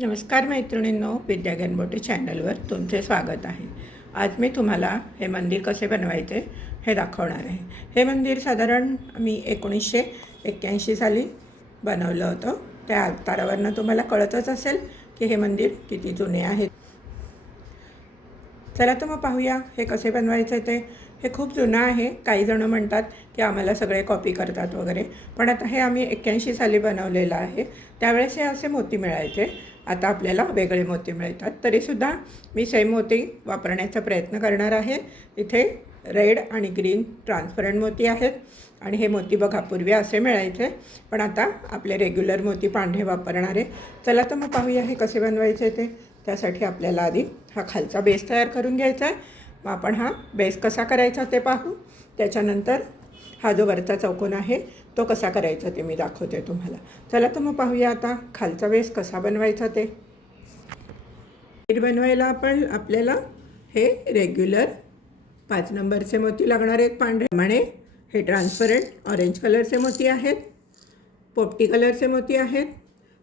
नमस्कार मैत्रिणींनो, विद्या गणबोटे चॅनलवर तुमचे स्वागत आहे। आज मी तुम्हाला हे मंदिर कसे बनवायचे हे दाखवणार आहे। हे मंदिर साधारण मी 1981 साली बनवलं होतं। त्या अवतारावरनं तुम्हाला कळतच असेल की हे मंदिर किती जुने आहे। चला तर मग पाहूया हे कसे बनवायचे ते। हे खूप जुनं आहे। काही जण म्हणतात की आम्हाला सगळे कॉपी करतात वगैरे, पण आता हे आम्ही 81 साली बनवलेलं आहे। त्यावेळेस हे असे मोती मिळायचे, आता आपल्याला वेगळे मोती मिळतात। तरीसुद्धा मी सेम मोती वापरण्याचा प्रयत्न करणार आहे। इथे रेड आणि ग्रीन ट्रान्सपरंट मोती आहेत आणि हे मोती बघा पूर्वी असे मिळायचे, पण आता आपले रेग्युलर मोती पांढरे वापरणार आहे। चला तर मग पाहूया हे कसे बनवायचे ते। त्यासाठी आपल्याला आधी हा खालचा बेस तयार करून घ्यायचा आहे। मग आपण हा बेस कसा करायचा ते पाहू। त्याच्यानंतर हा जो वरचा चौकोन आहे तो कसा करायचा ते मी दाखवते तुम्हाला। चला तर मग पाहूया आता खालचा बेस कसा बनवायचा ते। बनवायला आपल्याला हे रेग्युलर 5 नंबरचे मोती लागणार आहेत पांढरे। हे ट्रान्सपरंट ऑरेंज कलरचे मोती आहेत, पोपटी कलरचे मोती आहेत।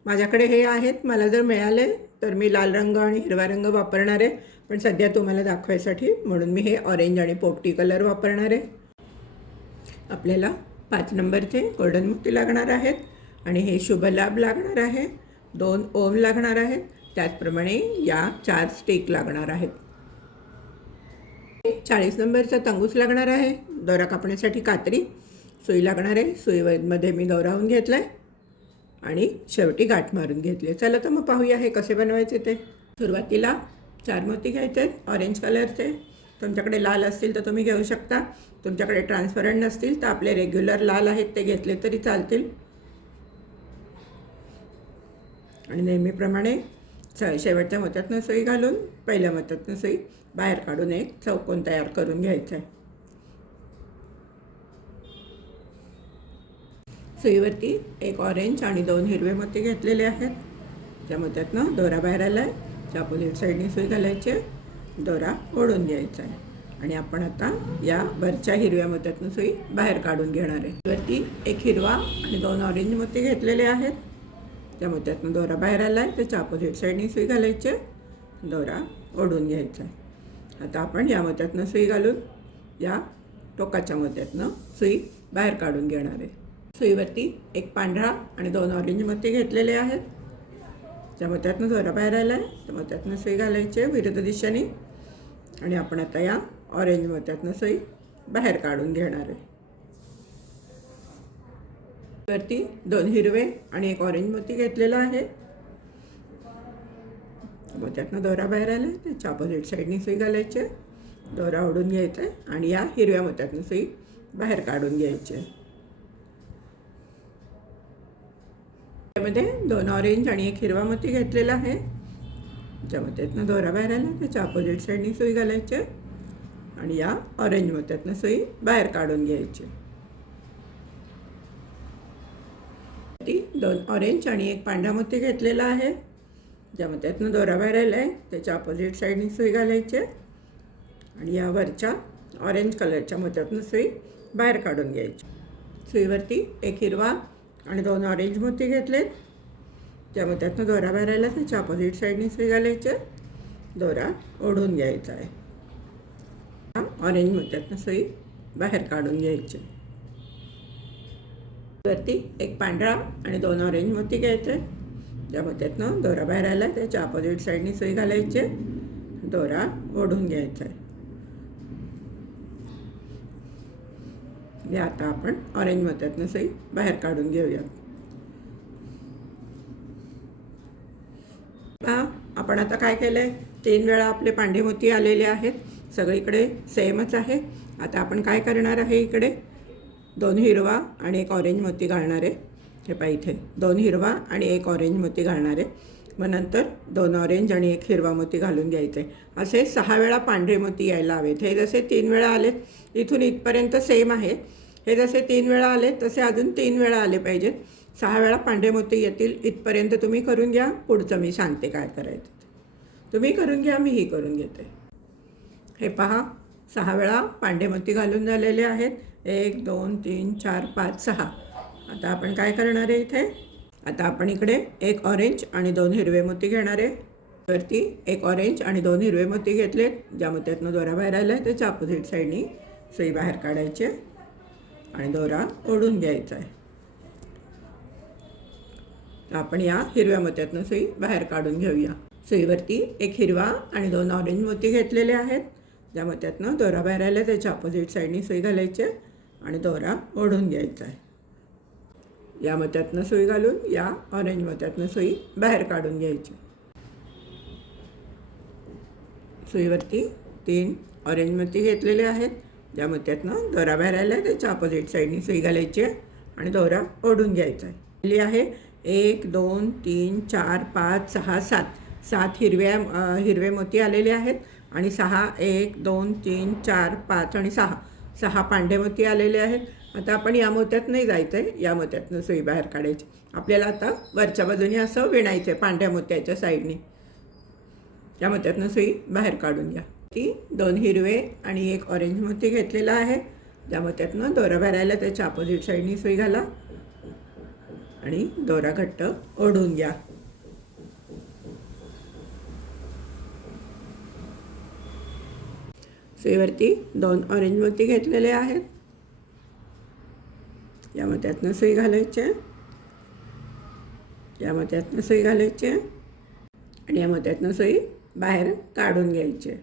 माझ्याकडे हे आहेत, मला जर मिळाले तर मी लाल रंग आणि हिरवा रंग वापरणार आहे, पण सध्या तुम्हाला दाखवायसाठी म्हणून मी हे ऑरेंज आणि पोपटी कलर वापरणार आहे। आपल्याला 5 नंबरचे गोल्डन मोती लागणार आहेत आणि हे शुभ लाभ लागणार आहे, 2 ओम लागणार आहेत। त्याचप्रमाणे या 4 स्टिक लागणार आहेत। 40 नंबरचा तंगूस लागणार आहे, दोरा कापण्यासाठी कात्री, सुई लागणार आहे। सुईमध्ये मी दोरावून घेतला आहे आणि शेवटी गाठ मारून घेतली। चला तर मग पाहूया हे कसे बनवायचे ते। सुरुवातीला 4 मोती घ्यायचे आहेत ऑरेंज कलरचे। तुमच्याकडे लाल असतील तर तुम्ही घेऊ शकता, तुमच्याकडे ट्रान्सपरंट नसतील तर आपले रेग्युलर लाल आहेत ते घेतले तरी चालतील। आणि नेहमीप्रमाणे शेवटच्या मोत्यातनं सुई घालून पहिल्या मोत्यातनं सुई बाहेर काढून एक चौकोन तयार करून घ्यायचा आहे। सुईवरती एक ऑरेंज आणि 2 हिरवे मोती घेतलेले आहेत। त्या मोत्यातनं दोरा बाहेर आला आहे, अपोजिट साईडने सुई घालायची, दोरा ओढून घ्यायचा आहे आणि आपण आता या वरच्या हिरव्या मोत्यातनं सुई बाहेर काढून घेणार आहे। वरती एक हिरवा आणि 2 ऑरेंज मोती घेतलेले आहेत। त्या मोत्यातनं दोरा बाहेर आला आहे, त्याच्या अपोजिट साईडने सुई घालायची, दोरा ओढून घ्यायचा आहे। आता आपण या मोत्यातनं सुई घालून या टोकाच्या मोत्यातनं सुई बाहेर काढून घेणार आहे। सुईवरती एक पांढरा आणि 2 ऑरेंज मोती घेतलेले आहेत। त्या मोत्यातनं दोरा बाहेर आला आहे, त्या मोत्यातनं सुई घालायची विरुद्ध दिशेने आणि आपण आता या ऑरेंज मोत्यातनं सुई बाहेर काढून घेणार आहे। वरती 2 हिरवे आणि एक ऑरेंज मोती घेतलेला आहे। मोत्यातनं दोरा बाहेर आला आहे, त्याच्या अपोजिट साईडने सुई घालायची, दोरा ओढून घ्यायचा आहे आणि या हिरव्या मोत्यातनं सुई बाहेर काढून घ्यायची। त्यामध्ये 2 ऑरेंज आणि एक हिरवा मोती घेतलेला आहे। ज्या मोत्यातनं दोरा बाहेर आला त्याच्या अपोजिट साईडने सुई घालायची आणि या ऑरेंज मोत्यातनं सुई बाहेर काढून घ्यायची। 2 ऑरेंज आणि एक पांढरा मोती घेतलेला आहे। ज्या मोत्यातनं दोरा बाहेर आला आहे त्याच्या अपोजिट साईडने सुई घालायची आणि या वरच्या ऑरेंज कलरच्या मोत्यातनं सुई बाहेर काढून घ्यायची। सुईवरती एक हिरवा आणि 2 ऑरेंज मोती घेतलेत। त्या मोत्यातनं दोरा बाहेर आला त्याच्या अपोजिट साईडने सुई घालायची, दोरा ओढून घ्यायचा आहे। ऑरेंज मोत्यातनं सुई बाहेर काढून घ्यायची। वरती एक पांढरा आणि 2 ऑरेंज मोती घ्यायचे। ज्या मोत्यातनं दोरा बाहेर आला त्याच्या अपोजिट साईडने सुई घालायची, दोरा ओढून घ्यायचा आहे। आता आपण ऑरेंज मोत्यातनं सुई बाहेर काढून घेऊया। आपण आता काय केलंय, 3 वेळा आपले पांढरे मोती आलेले आहेत, सगळीकडे सेमच आहे। आता आपण काय करणार आहे, इकडे 2 हिरवा आणि एक ऑरेंज मोती घालणार आहे। हे पहा इथे 2 हिरवा आणि एक ऑरेंज मोती घालणार आहे। मग नंतर 2 ऑरेंज आणि एक हिरवा मोती घालून घ्यायचे। असे 6 वेळा पांढरे मोती यायला हवेत। हे जसे 3 वेळा आलेत इथून इथपर्यंत सेम आहे, हे जसे 3 वेळा आले तसे अजून 3 वेळा आले पाहिजेत। 6 वेळा पांढरे मोती येतील इथपर्यंत तुम्ही करून घ्या। पुढचं मी सांगते काय करायचं, तुम्ही करून घ्या, मीही करून घेते। हे पहा 6 वेळा पांढरे मोती घालून झालेले आहेत। 1 2 3 4 5 6। आता आपण काय करणार आहे, इथे आता आपण इकडे एक ऑरेंज आणि 2 हिरवे मोती घेणार आहे. वरती एक ऑरेंज आणि 2 हिरवे मोती घेतलेत. ज्या मोत्यातनं दोरा बाहेर आला आहे त्याच्या अपोजिट साईडनी सुई बाहेर काढायची आणि दोरा ओढून घ्यायचा आहे. आपण या हिरव्या मोत्यातनं सुई बाहेर काढून घेऊया. सुईवरती एक हिरवा आणि 2 ऑरेंज मोती घेतलेले आहेत. ज्या मोत्यातनं दोरा बाहेर आला त्याच्या अपोजिट साईडनी सुई घालायची आणि दोरा ओढून घ्यायचा आहे. या मोत्यातनं सुई घालून या ऑरेंज मोत्यातनं सुई बाहेर काढून घ्यायची. सुईवरती 3 ऑरेंज मोती घेतलेले आहेत. ज्या मोत्यातनं दोरा बाहेर आला आहे त्याच्या अपोजिट साईडनी सुई घालायची आणि दोरा ओढून घ्यायचा आहे. 1 2 3 4 5 6 7 हिरवे मोती आलेले आहेत आणि 6 1 2 3 4 5 आणि 6 पांढरे मोती आलेले आहेत. आता आपण या मोत्यात नाही जायचं आहे. या मोत्यातनं सुई बाहेर काढायची. आपल्याला आता वरच्या बाजूने असं विणायचं आहे पांढऱ्या मोत्याच्या साईडने. या मोत्यातनं सुई बाहेर काढून घ्या. ती 2 हिरवे आणि 1 ऑरेंज मोती घेतलेला आहे. ज्या मोत्यातनं दोरा बाहेर आला त्याच्या अपोजिट साईडनी सुई घाला आणि दोरा घट्ट ओढून घ्या. सुईवरती 2 ऑरेंज मोती घेतलेले आहेत. या मोत्यातनं सुई घालायचे. या मोत्यातनं सुई घालायचे आणि या मोत्यातनं सुई बाहेर काढून घ्यायचे.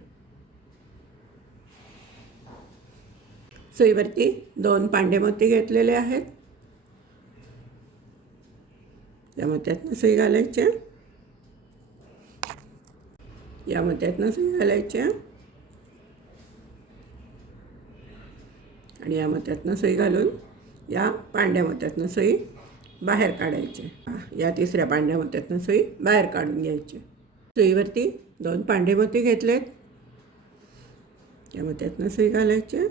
सुईवरती 2 पांढरे मोती घेतलेले आहेत. या मोत्यातनं सुई घालायचे. या मोत्यातनं सुई घालायचे आणि या मोत्यातनं सुई घालून या पांढऱ्या मोत्यातनं सुई बाहेर काढायचे. या तिसऱ्या पांढऱ्या मोत्यातनं सुई बाहेर काढून घ्यायची. सुईवरती 2 पांढरे मोती घेतलेत. या मोत्यातनं सुई घालायचे.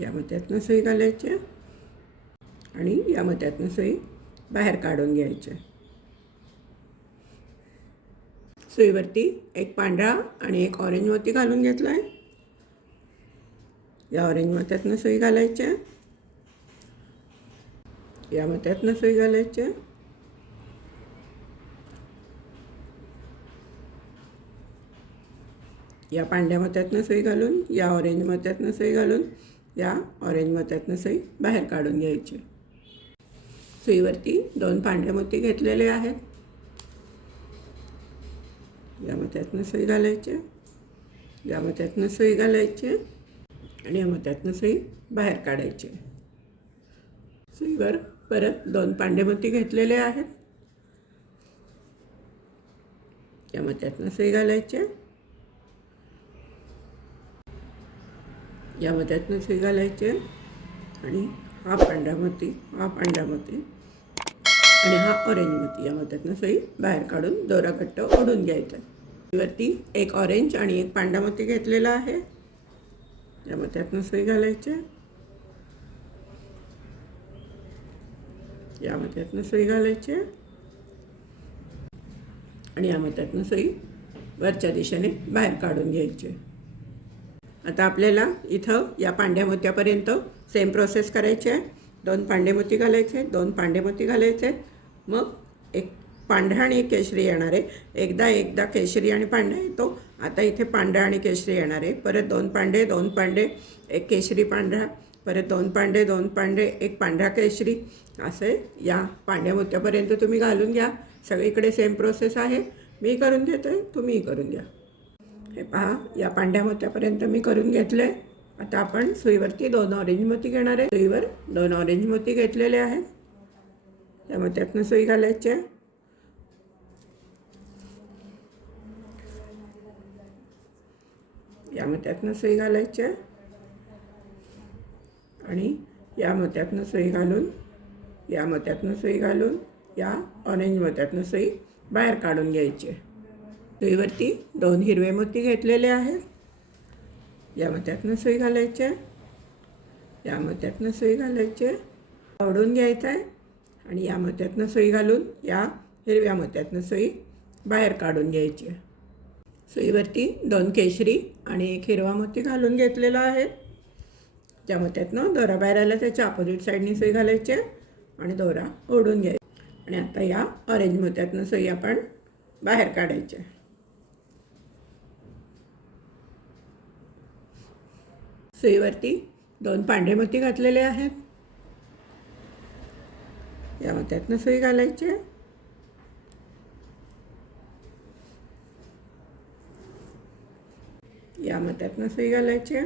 या मोत्यातनं सुई घालायचे आणि या मोत्यातनं सुई बाहेर काढून घ्यायचे. सुईवरती एक पांढरा आणि 1 ऑरेंज मोती घालून घेतला आहे. या ऑरेंज मोत्यातनं सुई घालायचे. या मोत्यातनं सुई घालायचे या पांढऱ्या मोत्यातनं सुई घालून या ऑरेंज मोत्यातनं सुई घालून या ऑरेंज मोत्यातनं सुई बाहेर काढून घ्यायची. सुईवरती 2 पांढरे मोती घेतलेले आहेत. या मोत्यातनं सुई घालायचे. या मोत्यातनं सुई घालायचे आणि या मोत्यातनं सुई बाहेर काढायची. सुईवर परत 2 पांढरे मोती घेतलेले आहेत. या मोत्यातनं सुई घालायचे. या मोत्यातनं सुई घालायचे आणि हा पांढरा मोती आणि हा ऑरेंज मोती या मोत्यातनं सुई बाहेर काढून दोरा घट्ट ओढून घ्यायचा. वरती 1 ऑरेंज आणि 1 पांढरा मोती घेतलेला आहे. या मोत्यातनं सुई घालायचे. या मोत्यातनं सुई घालायचे आणि या मोत्यातनं सुई वरच्या दिशेने बाहेर काढून घ्यायचे. आता आपल्याला इथं या पांढऱ्या मोत्यापर्यंत सेम प्रोसेस करायची आहे. 2 पांढरे मोती घालायचे. 2 पांढरे मोती घालायचे. मग एक पांढरा आणि एक केशरी येणार आहे. एकदा केशरी आणि पांढरा येतो. आता इथे पांढरा आणि केशरी येणार आहे. परत 2 पांढरे 2 पांढरे 1 केशरी पांढरा, परत 2 पांढरे 2 पांढरे 1 पांढरा केशरी. असे या पांढऱ्या मोत्यापर्यंत तुम्ही घालून घ्या. सगळीकडे सेम प्रोसेस आहे. मी करून घेतो आहे, तुम्हीही करून घ्या. हे पहा, या पांढऱ्या मोत्यापर्यंत मी करून घेतलं आहे. आता आपण सुईवरती 2 ऑरेंज मोती घेणार आहे. सुईवर 2 ऑरेंज मोती घेतलेले आहेत. त्या मोत्यातनं सुई घालायची. या मोत्यातनं सुई घालायची आणि या मोत्यातनं सुई घालून या मोत्यातनं सुई घालून या ऑरेंज मोत्यातनं सुई बाहेर काढून घ्यायची. सुईवरती 2 हिरवे मोती घेतलेले आहेत. या मोत्यातनं सुई घालायचे. या मोत्यातनं सुई घालायचे, ओढून घ्यायचं आहे आणि या मोत्यातनं सुई घालून या हिरव्या मोत्यातनं सुई बाहेर काढून घ्यायची. सुईवरती 2 केशरी आणि 1 हिरवा मोती घालून घेतलेला आहे. ज्या मोत्यातनं दोरा बाहेर आला त्याच्या अपोजिट साईडनी सुई घालायची आणि दोरा ओढून घ्यायचा. आणि आता या ऑरेंज मोत्यातनं सुई आपण बाहेर काढायची. सुईवरती 2 पांढरे मोती घातलेले आहेत. या मोत्यातनं सुई घालायची. या मोत्यातनं सुई घालायची.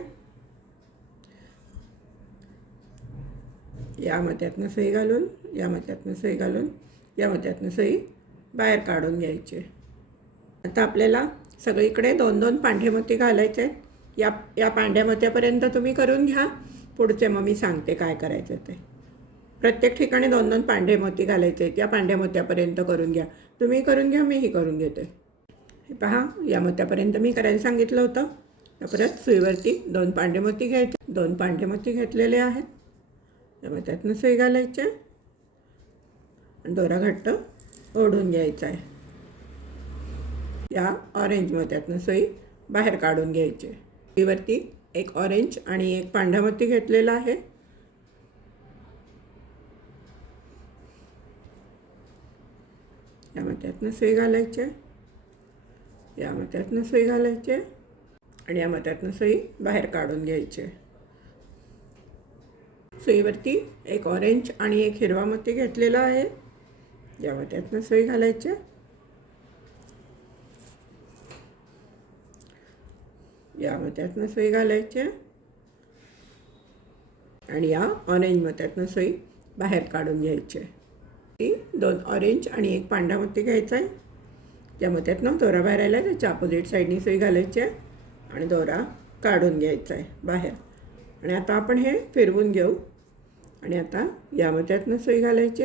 या मोत्यातनं सुई घालून, या मोत्यातनं सुई घालून, या मोत्यातनं सुई बाहेर काढून घ्यायची. आता आपल्याला सगळीकडे 2-2 पांढरे मोती घालायचे. या पांढऱ्या मोत्यापर्यंत तुम्ही करून घ्या. पुढचे मग मी सांगते काय करायचं ते. प्रत्येक ठिकाणी 2-2 पांढरे मोती घालायचे. या पांढऱ्या मोत्यापर्यंत करून घ्या. तुम्ही करून घ्या, मीही करून घेते. हे पहा, या मोत्यापर्यंत मी करायला सांगितलं होतं. परत सुईवरती 2 पांढरे मोती घ्यायचे. 2 पांढरे मोती घेतलेले आहेत. या मोत्यातनं सुई घालायचे आणि दोरा घट्ट ओढून घ्यायचा आहे. या ऑरेंज मोत्यातनं सुई बाहेर काढून घ्यायची. सुईवरती 1 ऑरेंज आणि 1 पांढरा मोती घेतलेला आहे. या मोत्यातनं सुई घालायचे. या मोत्यातनं सुई घालायचे आणि या मोत्यातनं सुई बाहेर काढून घ्यायचे. सुईवरती 1 ऑरेंज आणि 1 हिरवा मोती घेतलेला आहे. या मोत्यातनं सुई घालायचे. या मोत्यातनं सुई घालायचे आणि या ऑरेंज मोत्यातनं सुई बाहेर काढून घ्यायचे. 2 ऑरेंज आणि 1 पांढरा मोती घ्यायचा आहे. या मोत्यातनं दोरा बाहेर आला त्याच्या अपोजिट साईडनी सुई घालायची आणि दोरा काढून घ्यायचा आहे बाहेर. आणि आता आपण हे फिरवून घेऊ. आणि आता या मोत्यातनं सुई घालायची.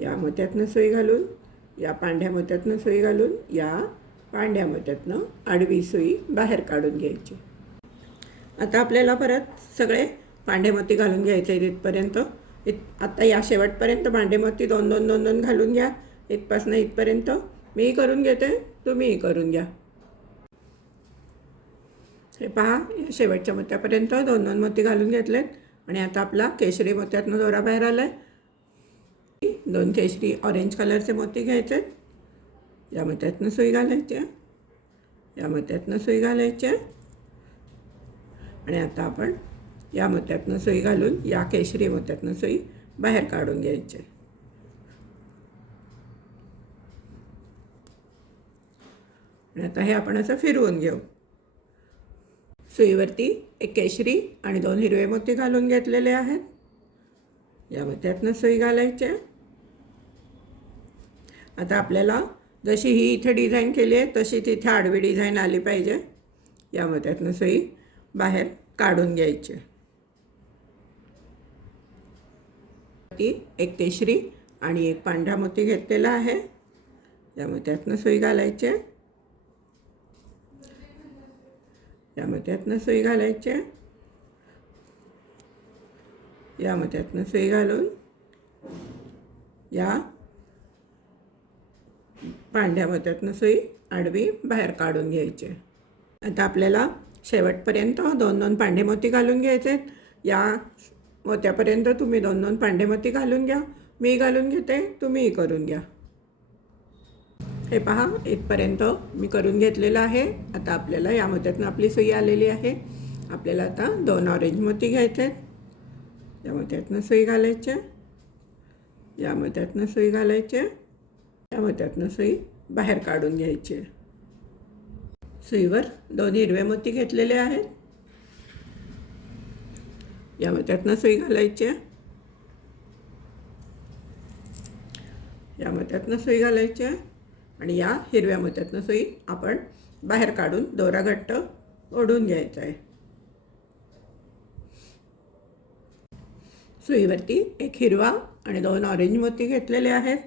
या मोत्यातनं सुई घालून, या पांढऱ्या मोत्यातनं सुई घालून, या पांढऱ्या मोत्यातनं आडवी सुई बाहेर काढून घ्यायची. आता आपल्याला परत सगळे पांढरे मोती घालून घ्यायचे इथपर्यंत. आता या शेवटपर्यंत पांढरे मोती 2-2 घालून घ्या. इथपासून इथपर्यंत मीही करून घेते, तुम्हीही करून घ्या. हे पहा, शेवटच्या मोत्यापर्यंत 2-2 मोती घालून घेतलेत. आणि आता आपला केशरी मोत्यातनं दोरा बाहेर आला आहे. 2 केशरी ऑरेंज कलरचे मोती घ्यायचे. या मोत्यातनं सुई घालायचे. या मोत्यातनं सुई घालायचे आणि आता आपण या मोत्यातनं सुई घालून या केशरी मोत्यातनं सुई बाहेर काढून घ्यायचे. आणि आता हे आपण असं फिरवून घेऊ. सुईवरती 1 केशरी आणि 2 हिरवे मोती घालून घेतलेले आहेत. या मोत्यातनं सुई घालायचे. आता आपल्याला जशी ही इथे डिझाईन केली आहे तशी तिथे आडवी डिझाईन आली पाहिजे. या मोत्यातनं सुई बाहेर काढून घ्यायची. 1 केशरी आणि 1 पांढरा मोती घेतलेला आहे. या मोत्यातनं सुई घालायचे. या मोत्यातनं सुई घालायचे. या मोत्यातनं सुई घालून या पांढऱ्या मोत्यातनं सुई आडवी बाहेर काढून घ्यायचे. आता आपल्याला शेवटपर्यंत 2-2 पांढरे मोती घालून घ्यायचे. या मोत्यापर्यंत तुम्ही 2-2 पांढरे मोती घालून घ्या. मी घालून घेते, तुम्हीही करून घ्या. हे पहा, इथपर्यंत मी करून घेतलेलं आहे. आता आपल्याला या मोत्यातनं आपली सुई आलेली आहे. आपल्याला आता 2 ऑरेंज मोती घ्यायचे. या मोत्यातनं सुई घालायचे. या मोत्यातनं सुई घालायचे. या मोत्यातनं सुई बाहेर काढून घ्यायची. सुईवर 2 हिरवे मोती घेतलेले आहेत. या मोत्यातनं सुई घालायची. या मोत्यातनं सुई घालायची आणि या हिरव्या मोत्यातनं सुई आपण बाहेर काढून दोरा घट्ट ओढून घ्यायचा आहे. सुईवरती 1 हिरवा आणि 2 ऑरेंज मोती घेतलेले आहेत.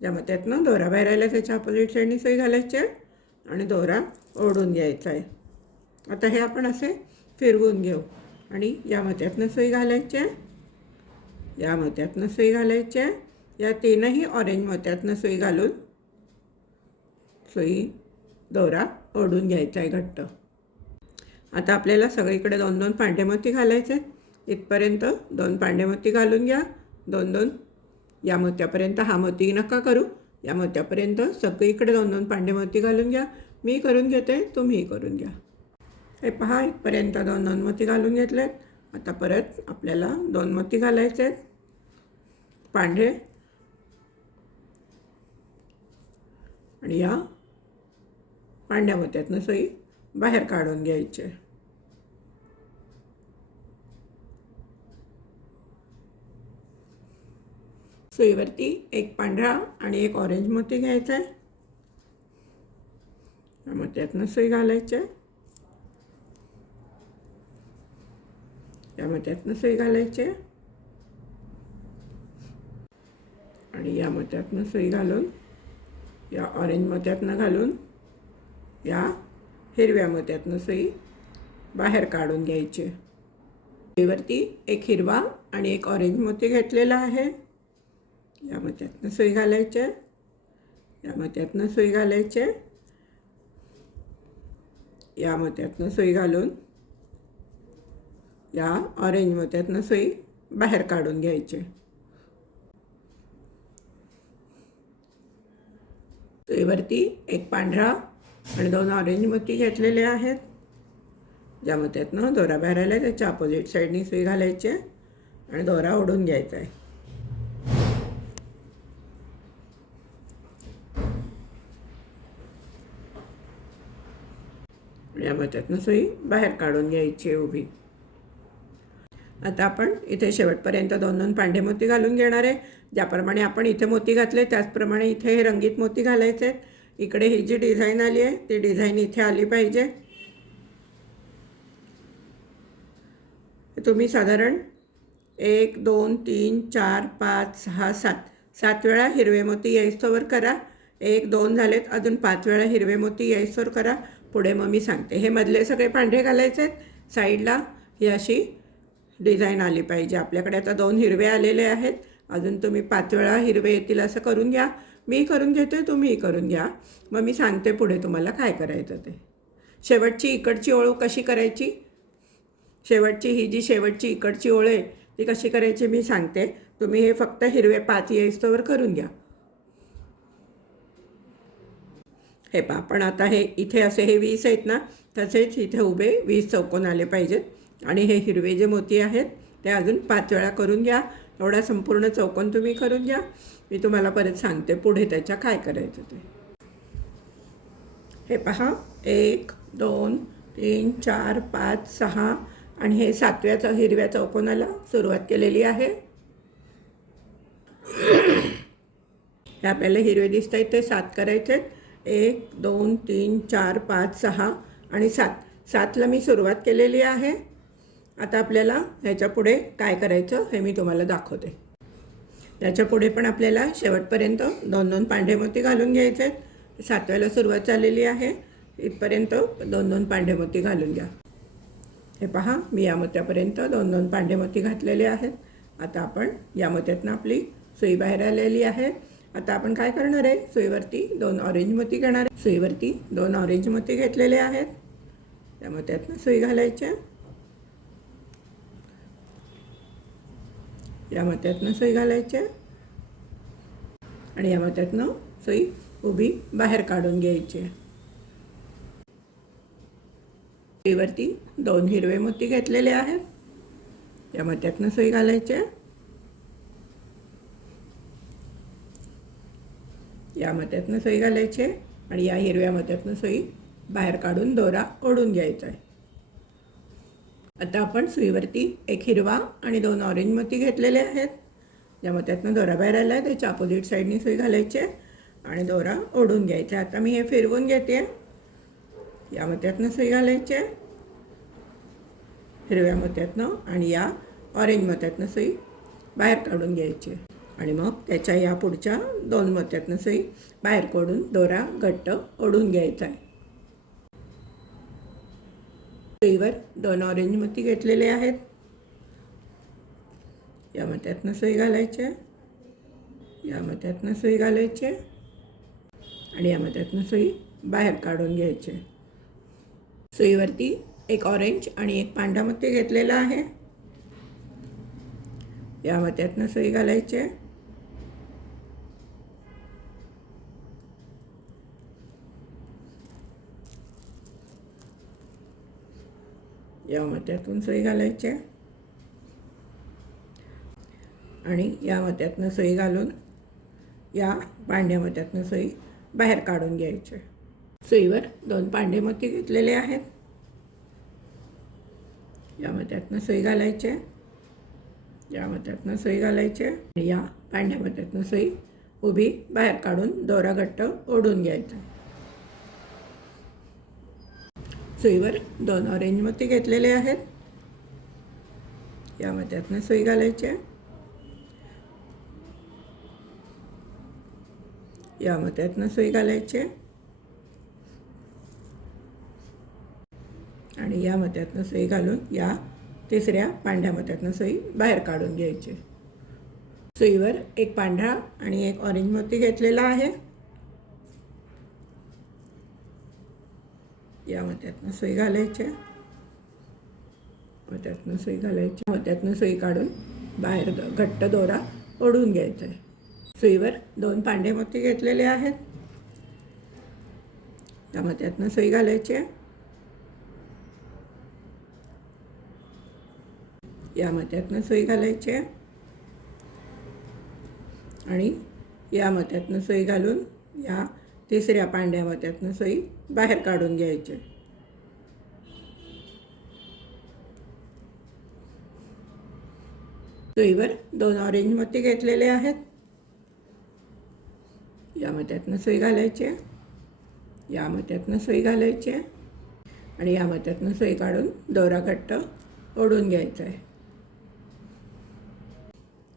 या मोत्यातनं दोरा बाहेर आला त्याच्या अपोजिट साईडनी सुई घालायची आणि दोरा ओढून घ्यायचा आहे. आता हे आपण असे फिरवून घेऊ आणि या मोत्यातनं सुई घालायची. या मोत्यातनं सुई घालायची. या 3ही ऑरेंज मोत्यातनं सुई घालून सुई दोरा ओढून घ्यायचा आहे घट्ट. आता आपल्याला सगळीकडे 2-2 पांढरे मोती घालायचे आहेत. इथपर्यंत 2 पांढरे मोती घालून घ्या. 2-2 या मोत्यापर्यंत, हा मोती नका करू, या मोत्यापर्यंत सगळीकडे 2-2 पांढरे मोती घालून घ्या. मी करून घेते, तुम्ही करून घ्या. हे पहा, इथपर्यंत 2-2 मोती घालून घेतलेत. आता परत आपल्याला 2 मोती घालायचे आहेत पांढरे, आणि या पांढऱ्या मोत्यातनं सुई बाहेर काढून घ्यायचे. सुईवरती एक पांढरा आणि एक ऑरेंज मोती घ्यायचा आहे. या मोत्यातनं सुई घालायची आहे. या मोत्यातनं सुई घालायची आहे आणि या मोत्यातनं सुई घालून, या ऑरेंज मोत्यातनं घालून, या हिरव्या मोत्यातनं सुई बाहेर काढून घ्यायची. सुईवरती एक हिरवा आणि एक ऑरेंज मोती घेतलेला आहे. या मोत्यातनं सुई घालायचे. या मोत्यातनं सुई घालायचे. या मोत्यातनं सुई घालून या ऑरेंज मोत्यातनं सुई बाहेर काढून घ्यायचे. सुईवरती एक पांढरा आणि 2 ऑरेंज मोती घेतलेले आहेत. ज्या मोत्यातनं दोरा बाहेर आला आहे त्याच्या अपोजिट साईडनी सुई घालायची आणि दोरा ओढून घ्यायचा आहे. या मोत्यातनं सुई बाहेर काढून घ्यायची उभी. आता आपण इथे शेवटपर्यंत 2-2 पांढरे मोती घालून घेणार आहे. ज्याप्रमाणे आपण इथे मोती घातले त्याचप्रमाणे इथे हे रंगीत मोती घालायचे आहेत. इकडे ही जी डिझाईन आली आहे ती डिझाईन इथे आली पाहिजे. तुम्ही साधारण 1 2 3 4 5 6 7 वेळा हिरवे मोती यायस्तोवर करा. 1 2 झालेत, अजून 5 वेळा हिरवे मोती यायस्तोवर करा. पुढे मग मी सांगते. हे मधले सगळे पांढरे घालायचे आहेत. साईडला ही अशी डिझाईन आली पाहिजे. आपल्याकडे आता 2 हिरवे आलेले आहेत. अजून तुम्ही 5 वेळा हिरवे येतील असं करून घ्या. मी करून घेते, तुम्ही करून घ्या. मग मी सांगते पुढे तुम्हाला काय करायचं ते. शेवटची इकडची ओळ कशी करायची, ही जी शेवटची इकडची ओळ आहे ती कशी करायची मी सांगते. तुम्ही हे फक्त हिरवे 5 येईस्तोवर करून घ्या. हे पहा, पण आता हे इथे असे हे 20 आहेत ना, तसेच इथे उभे 20 चौकोन आले पाहिजेत. आणि हे हिरवे जे मोती आहेत ते अजून 5 वेळा करून घ्या. एवढा संपूर्ण चौकोन तुम्ही करून घ्या. मी तुम्हाला परत सांगते पुढे त्याच्या काय करायचं ते. हे पहा, 1 2 3 4 5 6 आणि हे 7व्या हिरव्या चौकोनाला सुरुवात केलेली आहे. हे आपल्याला हिरवे दिसत आहेत ते 7 करायचे आहेत. 1 2 3 4 5 6 आणि 7ला मी सुरुवात केलेली आहे. आता आपल्याला ह्याच्या पुढे काय करायचं हे मी तुम्हाला दाखवते. याच्या पुढे पण आपल्याला शेवटपर्यंत 2-2 पांढरे मोती घालून घ्यायचे आहेत. 7व्याला सुरुवात झालेली आहे. इथपर्यंत 2-2 पांढरे मोती घालून घ्या. हे पहा, मी या मोत्यापर्यंत 2-2 पांढरे मोती घातलेले आहेत. आता आपण या मोत्यातनं आपली सुई बाहेर आलेली आहे. आता आपण काय करणार आहे, सुईवरती 2 ऑरेंज मोती घेणार आहे. सुईवरती 2 ऑरेंज मोती घेतलेले आहेत. त्या मोत्यातनं सुई घालायच्या. या मोत्यातनं सुई घालायच्या आणि या मोत्यातनं सुई उभी बाहेर काढून घ्यायची. सुईवरती 2 हिरवे मोती घेतलेले आहेत. या मोत्यातनं सुई घालायच्या. या मोत्यातनं सुई घालायची आणि या हिरव्या मोत्यातनं सुई बाहेर काढून दोरा ओढून घ्यायचा आहे. आता आपण सुईवरती एक हिरवा आणि 2 ऑरेंज मोती घेतलेले आहेत. या मोत्यातनं दोरा बाहेर आला आहे त्याच्या अपोजिट साईडनी सुई घालायची आणि दोरा ओढून घ्यायचा. आता मी हे फिरवून घेते. या मोत्यातनं सुई घालायची हिरव्या मोत्यातनं आणि या ऑरेंज मोत्यातनं सुई बाहेर काढून घ्यायची आणि मग त्याच्या या पुढच्या 2 मोत्यातनं सुई बाहेर काढून दोरा घट्ट ओढून घ्यायचा आहे. सुईवर 2 ऑरेंज मोती घेतलेले आहेत. या मोत्यातनं सुई घालायची. या मोत्यातनं सुई घालायची आणि या मोत्यातनं सुई बाहेर काढून घ्यायची. सुईवरती एक ऑरेंज आणि एक पांढरा मोती घेतलेला आहे. या मोत्यातनं सुई घालायची आहे. या मोत्यातून सुई घालायची आहे आणि या मोत्यातनं सुई घालून या पांढऱ्या मोत्यातनं सुई बाहेर काढून घ्यायची. सुईवर 2 पांढरे मोती घेतलेले आहेत. या मोत्यातनं सुई घालायची आहे. या मोत्यातनं सुई घालायची आहे. या पांढऱ्या मोत्यातनं सुई उभी बाहेर काढून दोरा घट्ट ओढून घ्यायचा. सुईवर 2 ऑरेंज मोती घेतलेले आहेत. या मोत्यातनं सुई घालायची आहे. या मोत्यातनं सुई घालायची आहे आणि या मोत्यातनं सुई घालून या तिसऱ्या पांढऱ्या मोत्यातनं सुई बाहेर काढून घ्यायची. सुईवर एक पांढरा आणि एक ऑरेंज मोती घेतलेला आहे. या मोत्यातनं सुई घालायची. मोत्यातनं सुई घालायची. मोत्यातनं सुई काढून बाहेर घट्ट दोरा ओढून घ्यायचा आहे. सुईवर 2 पांढरे मोती घेतलेले आहेत. या मोत्यातनं सुई घालायची. या मोत्यातनं सुई घालायची आणि या मोत्यातनं सुई घालून या तिसऱ्या पांढऱ्या मोत्यातनं सुई बाहेर काढून घ्यायची. सुईवर 2 ऑरेंज मोती घेतलेले आहेत. या मोत्यातनं सुई घालायची. या मोत्यातनं सुई घालायची आणि या मोत्यातनं सुई काढून दोरा घट्ट ओढून घ्यायचा आहे.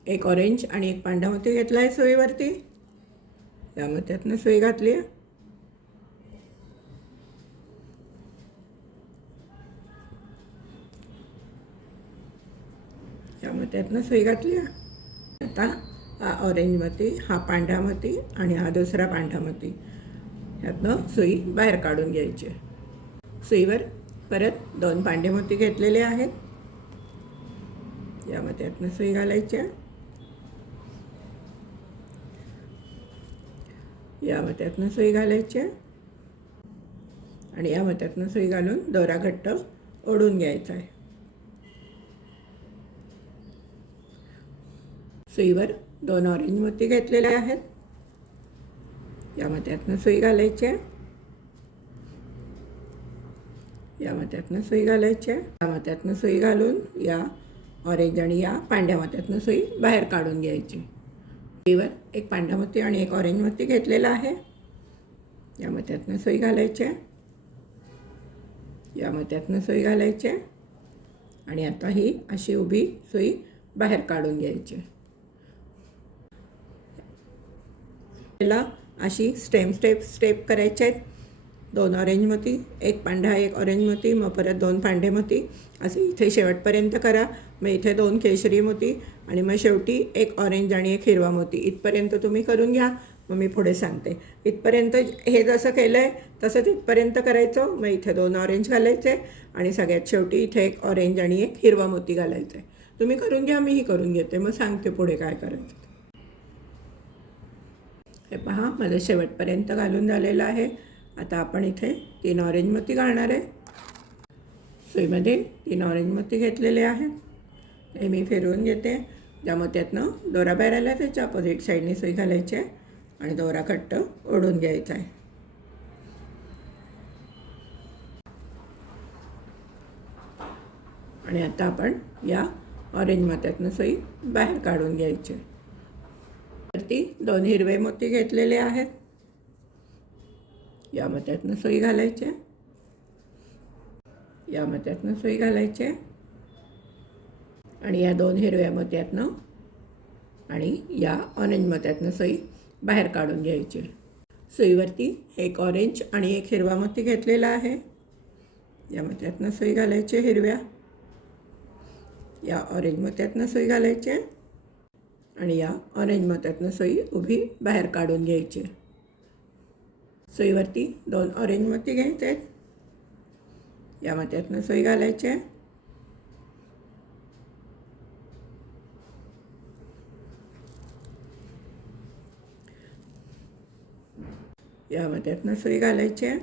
एक ऑरेंज आणि एक पांढरा मोती घेतला आहे सुईवरती. या मोत्यातनं सुई घातली. या मोत्यातनं सुई घातली. आता हा ऑरेंज मोती, हा पांढरा मोती आणि हा दुसरा पांढरा मोती यातनं सुई बाहेर काढून घ्यायची. सुईवर परत 2 पांढरे मोती घेतलेले आहेत. या मोत्यातनं सुई घालायची. या मोत्यातनं सुई घालायची आणि या मोत्यातनं सुई घालून दोरा घट्ट ओढून घ्यायचा आहे. सुईवर 2 ऑरेंज मोती घेतलेले आहेत. या मोत्यातनं सुई घालायची. या मोत्यातनं सुई घालायची. या मोत्यातनं सुई घालून या ऑरेंज आणि या पांढऱ्या मोत्यातनं सुई बाहेर काढून घ्यायची. सुईवर एक पांढरा मोती आणि एक ऑरेंज मोती घेतलेला आहे. या मोत्यातनं सुई घालायची. या मोत्यातनं सुई घालायची आणि आता ही अशी उभी सुई बाहेर काढून घ्यायची. त्याला अशी स्टेप करायचे आहेत. 2 ऑरेंज मोती, एक पांढरा एक ऑरेंज मोती, मग परत 2 पांढरे मोती, असे इथे शेवटपर्यंत करा. मग इथे 2 केशरी मोती आणि मग शेवटी एक ऑरेंज आणि एक हिरवा मोती. इथपर्यंत तुम्ही करून घ्या. मग मी पुढे सांगते. इथपर्यंत हे जसं केलं आहे तसंच इथपर्यंत करायचं. मग इथे 2 ऑरेंज घालायचे आणि सगळ्यात शेवटी इथे एक ऑरेंज आणि एक हिरवा मोती घालायचं आहे. तुम्ही करून घ्या, मीही करून घेते, मग सांगते पुढे काय करायचं. हे पहा, माझं शेवटपर्यंत घालून झालेलं आहे. आता आपण इथे 3 ऑरेंज मोती घालणार आहे. सुईमध्ये 3 ऑरेंज मोती घेतलेले आहेत. हे मी फिरवून घेते. ज्या मोत्यातनं दोरा बाहेर आला त्याच्या अपोजिट साईडने सुई घालायची आहे आणि दोरा घट्ट ओढून घ्यायचा आहे. आणि आता आपण या ऑरेंज मोत्यातनं सुई बाहेर काढून घ्यायची. वरती 2 हिरवे मोती घेतलेले आहेत. या मोत्यातनं सुई घालायची. या मोत्यातनं सुई घालायची आणि या 2 हिरव्या मोत्यातनं आणि या ऑरेंज मोत्यातनं सुई बाहेर काढून घ्यायची. सुईवरती एक ऑरेंज आणि एक हिरवा मोती घेतलेला आहे. या मोत्यातनं सुई घालायची हिरव्या. या ऑरेंज मोत्यातनं सुई घालायची आणि या ऑरेंज मोत्यातनं सुई उभी बाहेर काढून घ्यायची. सुईवरती 2 ऑरेंज मोती घ्यायचे आहेत. या मध्यातनं सुई घालायची आहे. या मध्यातनं सुई घालायची आहे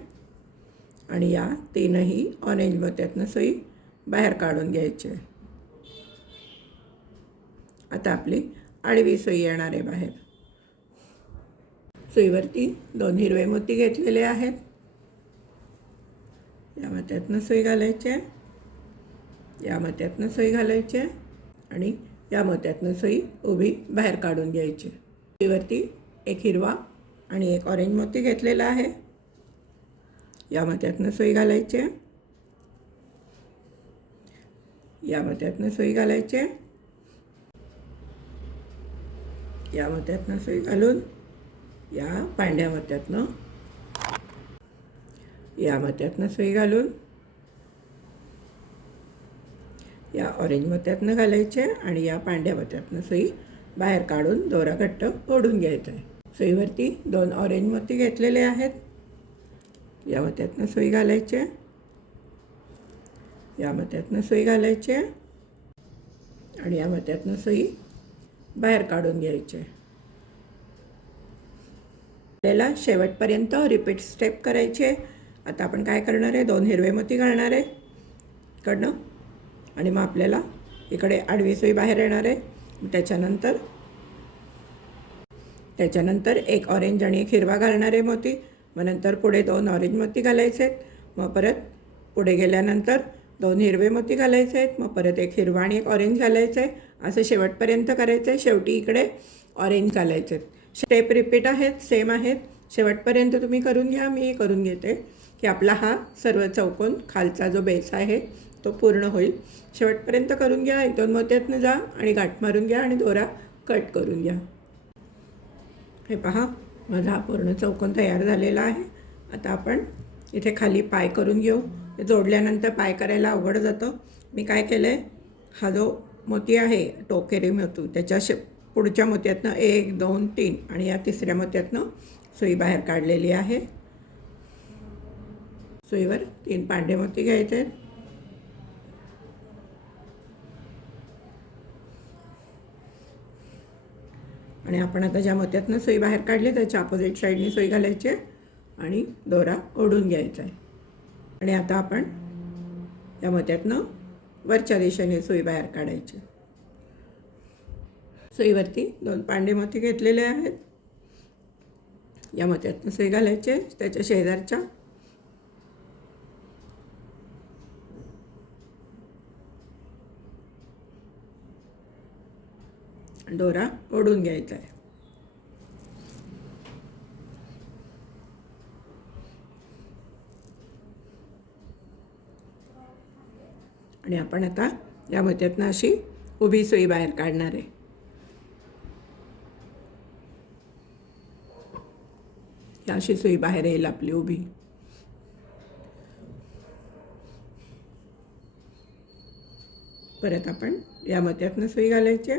आणि या तीनही ऑरेंज मोत्यातनं सुई बाहेर काढून घ्यायची आहे. आता आपली आडवी सुई येणार आहे बाहेर. सुईवरती 2 हिरवे मोती घेतलेले आहेत. या मोत्यातनं सुई घालायची आहे, या मोत्यातनं सुई घालायची आहे आणि या मोत्यातनं सुई उभी बाहेर काढून घ्यायची. सुईवरती एक हिरवा आणि एक ऑरेंज मोती घेतलेला आहे. या मोत्यातनं सुई घालायची आहे, या मोत्यातनं सुई घालायची आहे, या मोत्यातनं सुई घालून या पांढऱ्या मोत्यातनं, या मोत्यातनं सुई घालून या ऑरेंज मोत्यातनं घालायचे आणि या पांढऱ्या मोत्यातनं सुई बाहेर काढून दोरा घट्ट ओढून घ्यायचा आहे. सुईवरती 2 ऑरेंज मोती घेतलेले आहेत. या मोत्यातनं सुई घालायची, या मोत्यातनं सुई घालायची आणि या मोत्यातनं सुई बाहेर काढून घ्यायची. आपल्याला शेवटपर्यंत रिपीट स्टेप करायची आहे. आता आपण काय करणार आहे, 2 हिरवे मोती घालणार आहे इकडनं आणि मग आपल्याला इकडे आडवी सुई बाहेर येणार आहे. त्याच्यानंतर एक ऑरेंज आणि एक हिरवा घालणार आहे मोती. मग नंतर पुढे 2 ऑरेंज मोती घालायचे आहेत. मग परत पुढे गेल्यानंतर 2 हिरवे मोती घालायचे आहेत. मग परत एक हिरवा आणि एक ऑरेंज घालायचं आहे. असं शेवटपर्यंत करायचं आहे. शेवटी इकडे ऑरेंज घालायचे आहेत. स्टेप रिपीट आहेत, सेम आहेत. शेवटपर्यंत तुम्ही करून घ्या. मी करून घेते की आपला हा सर्व चौकोन खालचा जो बेस आहे तो पूर्ण होईल. शेवटपर्यंत करून घ्या. 1-2 मोत्यातनं जा आणि गाठ मारून घ्या आणि दोरा कट करून घ्या. हे पहा, माझा हा पूर्ण चौकोन तयार झालेला आहे. आता आपण इथे खाली पाय करून घेऊ. जोडल्यानंतर पाय करायला अवघड जातं. मी काय केलं आहे, हा जो मोती आहे टोकेरी मोती त्याच्या पुढच्या मोत्यातनं 1, 2, 3 आणि या तिसऱ्या मोत्यातनं सुई बाहेर काढलेली आहे. सुईवर 3 पांढरे मोती घ्यायचे आहेत. आणि आपण आता ज्या मोत्यातनं सुई बाहेर काढली त्याच्या अपोजिट साईडनी सुई घालायची आणि दोरा ओढून घ्यायचा आहे. आणि आता आपण या मोत्यातनं वरच्या दिशेने सुई बाहेर काढायची. सुईवरती 2 पांढरे मोती घेतलेले आहेत. या मोत्यातनं सुई घालायचे, त्याच्या शेजारच्या दोरा ओढून घ्यायचा आहे. आणि आपण आता या मोत्यातनं अशी उभी सुई बाहेर काढणार आहे. अशी सुई बाहेर येईल आपली उभी. परत आपण या मोत्यातनं सुई घालायची,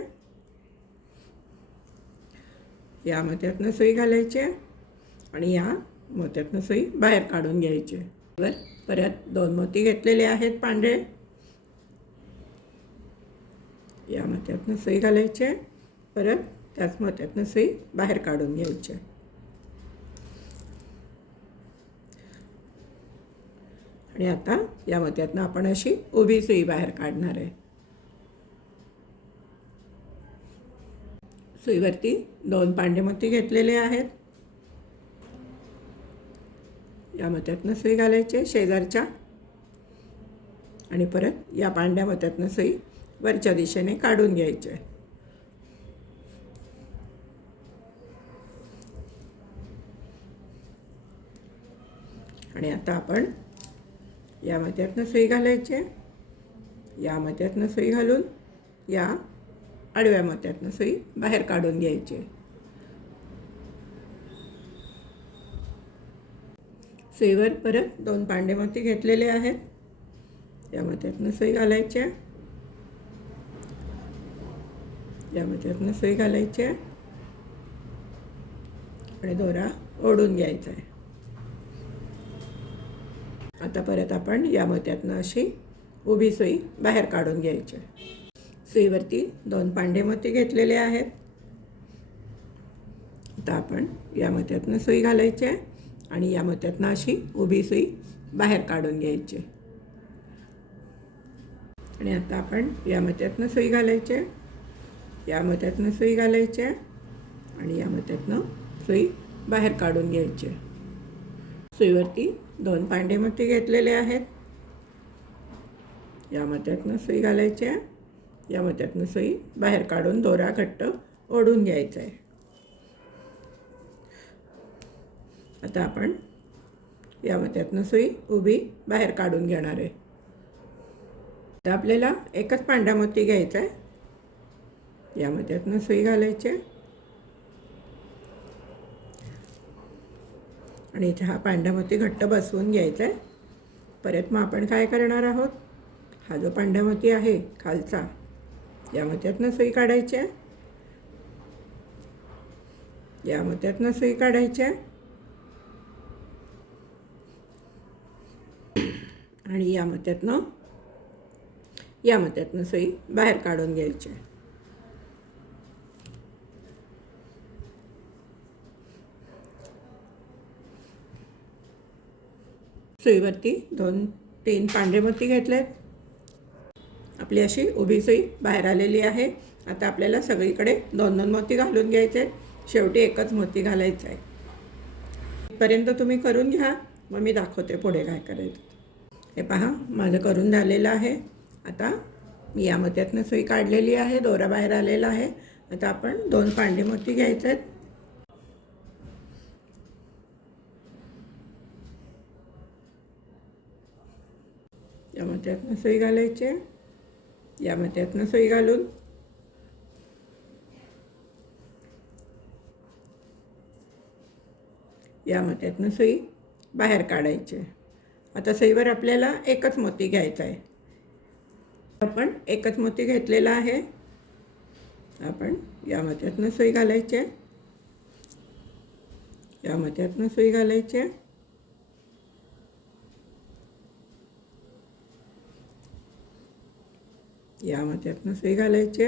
या मोत्यातनं सुई घालायची आणि या मोत्यातनं सुई बाहेर काढून घ्यायची. परत 2 मोती घेतलेले आहेत पांढरे. या मोत्यातनं सुई घालायची, परत त्याच मोत्यातनं सुई बाहेर काढून घ्यायची. आणि आता या मोत्यातनं आपण अशी उभी सुई बाहेर काढणार आहे. सुईवरती 2 पांढरे मोती घेतलेले आहेत. या मोत्यातनं सुई घालायचे शेजारच्या आणि परत या पांढऱ्या मोत्यातनं सुई वरच्या दिशेने काढून घ्यायचे. आणि आता आपण या मोत्यातनं सुई घालायचे, या मोत्यातनं सुई घालून या आडव्या मोत्यातनं सुई बाहेर काढून घ्यायची. सुईवर परत 2 पांढरे मोती घेतलेले आहेत. या मोत्यातनं सुई घालायची, या मोत्यातनं सुई घालायची आणि दोरा ओढून घ्यायचा आहे. आता परत आपण या मोत्यातनं अशी उभी सुई बाहेर काढून घ्यायची. सुईवरती 2 पांढे मोती घेतलेले आहेत. आता आपण या मोत्यातनं सुई घालायची आणि या मोत्यातनं अशी उभी सुई बाहेर काढून घ्यायची. आणि आता आपण या मोत्यातनं सुई घालायची, या मोत्यातनं सुई घालायची आणि या मोत्यातनं सुई बाहेर काढून घ्यायची. सुईवरती 2 पांढे मोती घेतलेले आहेत. या मोत्यातनं सुई घालायची, या मोत्यातनं सुई बाहेर काढून दोरा घट्ट ओढून घ्यायचा आहे. आता आपण या मोत्यातनं सुई उभी बाहेर काढून घेणार आहे. आता आपल्याला एकच पांढरा मोती घ्यायचा आहे. या मोत्यातनं सुई घालायची आणि इथे हा पांढरा मोती घट्ट बसवून घ्यायचा आहे. परत मग आपण काय करणार आहोत, हा जो पांढरा मोती आहे खालचा, या मोत्यातनं सुई काढायची आहे, या मोत्यातनं सुई काढायची आहे आणि या मोत्यातनं सुई बाहेर काढून घ्यायची. सुईवरती 2-3 पांढरे मोती घेतलेत. आपली अशी उभी सुई बाहेर आलेली आहे. आता आपल्याला सगळीकडे 2-2 मोती घालून घ्यायचे. शेवटी एकच मोती घालायचा आहे. इथपर्यंत तुम्ही करून घ्या, मग मी दाखवते पुढे काय करायचं. हे पहा, माझं करून झालेलं आहे. आता मी या मोत्यातनं सुई काढलेली आहे, दोरा बाहेर आलेला आहे. आता आपण 2 पांढरे मोती घ्यायचे आहेत. या मोत्यातनं सुई घालायची, या मोत्यातनं सुई घालून या मोत्यातनं सुई बाहेर काढायची. आता सुईवर आपल्याला एकच मोती घ्यायचा आहे. आपण एकच मोती घेतलेला आहे. आपण या मोत्यातनं सुई घालायची, या मोत्यातनं सुई घालायची, या मोत्यातनं सुई घालायची.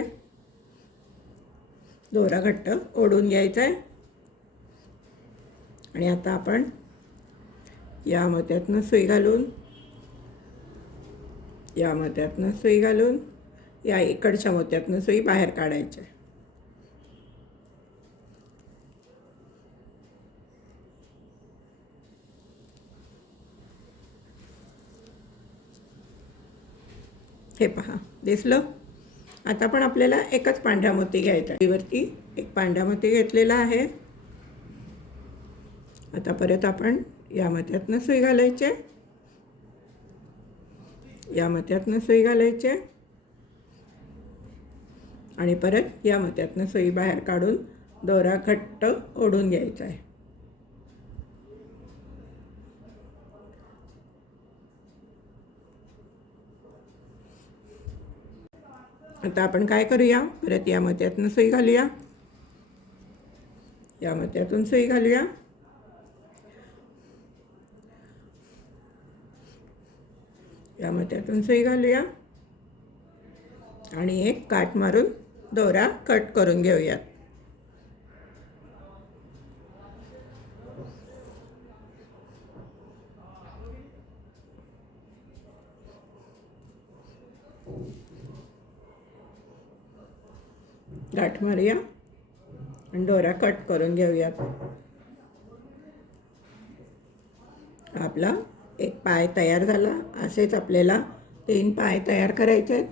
दोरा घट्ट ओढून घ्यायचा आहे आणि आता आपण या मोत्यातनं सुई घालून, या मोत्यातनं सुई घालून या इकडच्या मोत्यातनं सुई बाहेर काढायची. हे पहा, दिसलं. आता पण आपल्याला एकच पांढरा मोती घ्यायचा. सुईवरती 1 पांढरा मोती घेतलेला आहे. आता परत आपण या मोत्यातनं सुई घालायची, या मोत्यातनं सुई घालायची आणि परत या मोत्यातनं सुई बाहेर काढून दोरा घट्ट ओढून घ्यायचा आहे. आता आपण काय करूया, परत या मोत्यातनं सुई घालूया, या मोत्यातून सुई घालूया, या मोत्यातून सुई घालूया आणि एक काट मारून दोरा कट करून घेऊयात. गाठ मारूया आणि दोरा कट करून घेऊयात. आपला एक पाय तयार झाला. असेच आपल्याला 3 पाय तयार करायचे आहेत.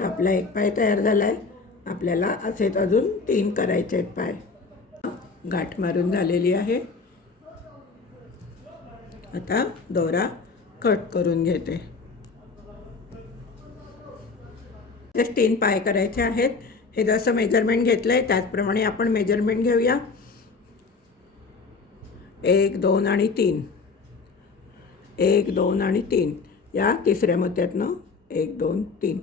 आपला एक पाय तयार झाला आहे. आपल्याला असेच अजून 3 करायचे आहेत पाय. गाठ मारून झालेली आहे. आता दोरा कट करून घेते. तेच 3 पाय करायचे आहेत. हे जसं मेजरमेंट घेतलं आहे त्याचप्रमाणे आपण मेजरमेंट घेऊया. 1, 2 आणि 3, 1, 2 आणि 3. या तिसऱ्या मोत्यातनं 1, 2, 3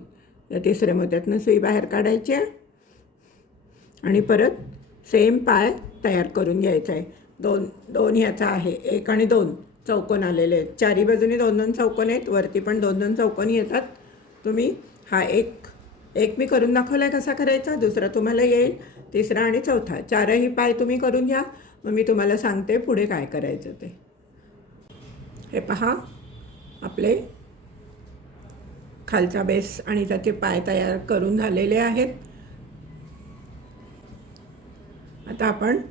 या तिसऱ्या मोत्यातनं सुई बाहेर काढायची आणि परत सेम पाय तयार करून घ्यायचा आहे. दोन दोन ह्याचा आहे, 1 आणि 2 चौकोन आलेले आहेत. चारी बाजूनी 2-2 चौकोन आहेत, वरती पण 2-2 चौकोन येतात. तुम्ही हा एक मी करून दाखवला आहे कसा करायचा, दुसरा तुम्हाला येईल, तिसरा आणि चौथा. चारही पाय तुम्ही करून घ्या, मग मी तुम्हाला सांगते पुढे काय करायचं ते. हे पहा, आपले खालचा बेस आणि त्याचे पाय तयार करून झालेले आहेत. आता आपण